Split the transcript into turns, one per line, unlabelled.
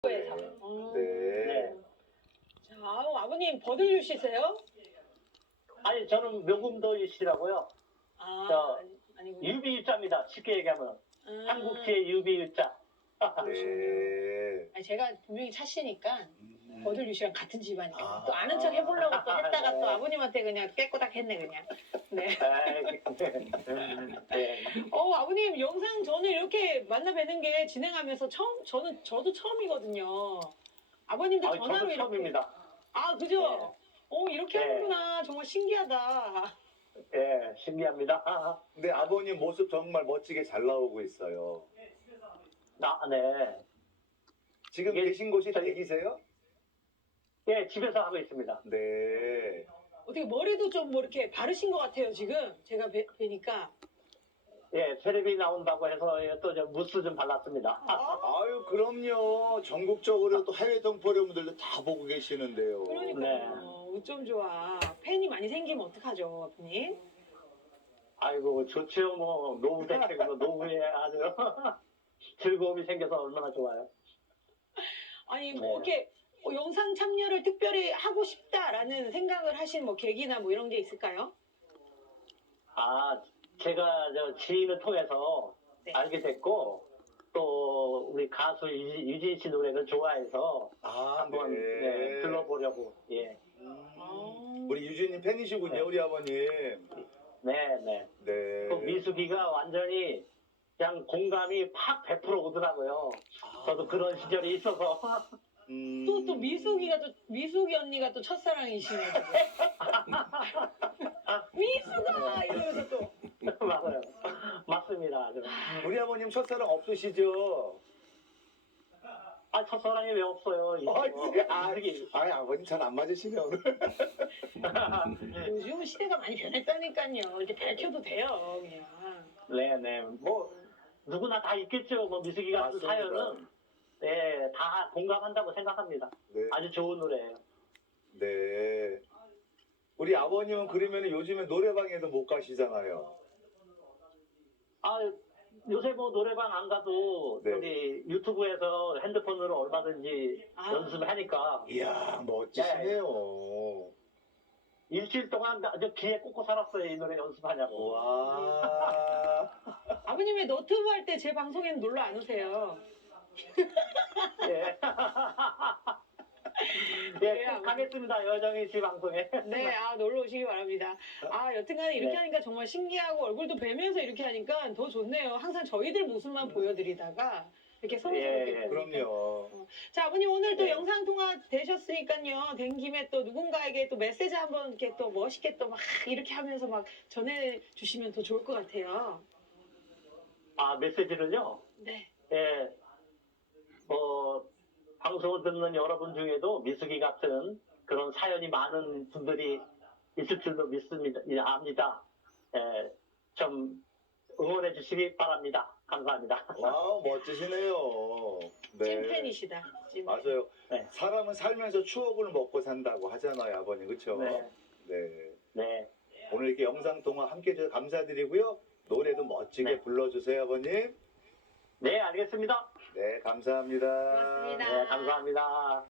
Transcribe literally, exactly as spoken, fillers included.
에서.
네.
어.
네.
자, 아버님 버들유씨세요?
아니 저는 묘금도유씨라고요.
아,
저,
아니, 아니군요.
유비유자입니다. 쉽게 얘기하면
아,
삼국지의 유비유자.
네.
아니, 제가 분명히 차씨니까
음.
버들유씨랑 같은 집안이니까
아.
또 아는 척 해보려고 또 했다가
네.
또 아버님한테 그냥 깨꼬닥 했네 그냥. 네.
에이, 네.
어, 아버님 영상 저는 이렇게 만나 뵈는 게 진행하면서 처음 저는 저도 처음이거든요. 아버님도
아,
전화로
저도
이렇게.
처음입니다.
아, 그죠?
네.
어, 이렇게
네.
하는구나. 정말 신기하다.
예, 신기합니다.
근데 아버님 모습 정말 멋지게 잘 나오고 있어요.
아, 네.
지금
이게
계신 곳이
저희-
댁이세요?
예, 집에서 하고 있습니다.
네.
어떻게 머리도 좀 뭐 이렇게 바르신 것 같아요, 지금. 제가 뵈, 뵈니까.
예, 테레비 나온다고 해서 또 저 무스 좀 발랐습니다.
아,
아유, 그럼요. 전국적으로 또 해외 동포여러분들도 다 보고 계시는데요.
그러니까요. 어쩜 좋아. 팬이 많이 생기면 어떡하죠, 아버님?
아이고, 좋죠. 뭐, 노후 대책으로 노후에 아주 즐거움이 생겨서 얼마나 좋아요.
아니, 뭐
네.
이렇게 어, 영상 참여를 특별히 하고 싶다라는 생각을 하신 뭐 계기나 뭐 이런 게 있을까요?
아, 제가 저 지인을 통해서
네.
알게 됐고, 또 우리 가수 유지, 유진 씨 노래를 좋아해서
아,
한번
네.
예, 불러보려고. 예.
음.
아.
우리 유진님 팬이시군요,
네.
우리 아버님.
네, 네.
네.
그 미숙이가 완전히 그냥 공감이 팍 백 퍼센트 오더라고요. 저도 그런 시절이 있어서.
음.
또, 또 미숙이가 또, 미숙이 언니가 또 첫사랑이시네, 지금. 미숙아! 이러면서 또.
맞아요. 맞습니다. 저.
우리 아버님 첫사랑 없으시죠?
아, 첫사랑이 왜 없어요? 이
아,
아, 미숙이.
아, 아버님 잘 안 맞으시네, 오늘.
요즘은 시대가 많이 변했다니까요. 이렇게 밝혀도 돼요, 그냥.
네, 네. 뭐, 누구나 다 있겠죠. 뭐, 미숙이 같은
맞습니다.
사연은. 네, 다 공감한다고 생각합니다.
네.
아주 좋은 노래예요.
네. 우리 아버님은 그러면 요즘에 노래방에도 못 가시잖아요.
아, 요새 뭐 노래방 안 가도
네.
저기 유튜브에서 핸드폰으로 얼마든지
아.
연습을 하니까
이야, 멋지시네요.
일주일 동안 아주 귀에 꽂고 살았어요. 이 노래 연습하냐고.
와.
아버님 왜 너튜브 할 때 제 방송에는 놀러 안 오세요?
예. 예, 꼭 가겠습니다. 여정희 씨 방송에.
네, 아, 놀러 오시기 바랍니다. 아, 여튼간에 이렇게
네.
하니까 정말 신기하고 얼굴도 뵈면서 이렇게 하니까 더 좋네요. 항상 저희들 모습만 보여드리다가 이렇게 서로서롭게
예, 예.
보니까.
그럼요.
자, 아버님 오늘 또
네.
영상 통화 되셨으니까요. 된 김에 또 누군가에게 또 메시지 한번 이렇게 또 멋있게 또 막 이렇게 하면서 막 전해주시면 더 좋을 것 같아요.
아, 메시지를요?
네.
예. 어, 방송을 듣는 여러분 중에도 미숙이 같은 그런 사연이 많은 분들이 있을 줄로 믿습니다. 예, 압니다. 예, 좀 응원해 주시기 바랍니다. 감사합니다.
와우, 멋지시네요. 네.
찐팬이시다. 찐팬.
맞아요.
네.
사람은 살면서 추억을 먹고 산다고 하잖아요, 아버님. 그렇죠?
네.
네.
네.
오늘 이렇게 영상 통화 함께 해주셔서 감사드리고요. 노래도 멋지게
네.
불러주세요, 아버님.
네, 알겠습니다.
네, 감사합니다.
고맙습니다.
네, 감사합니다.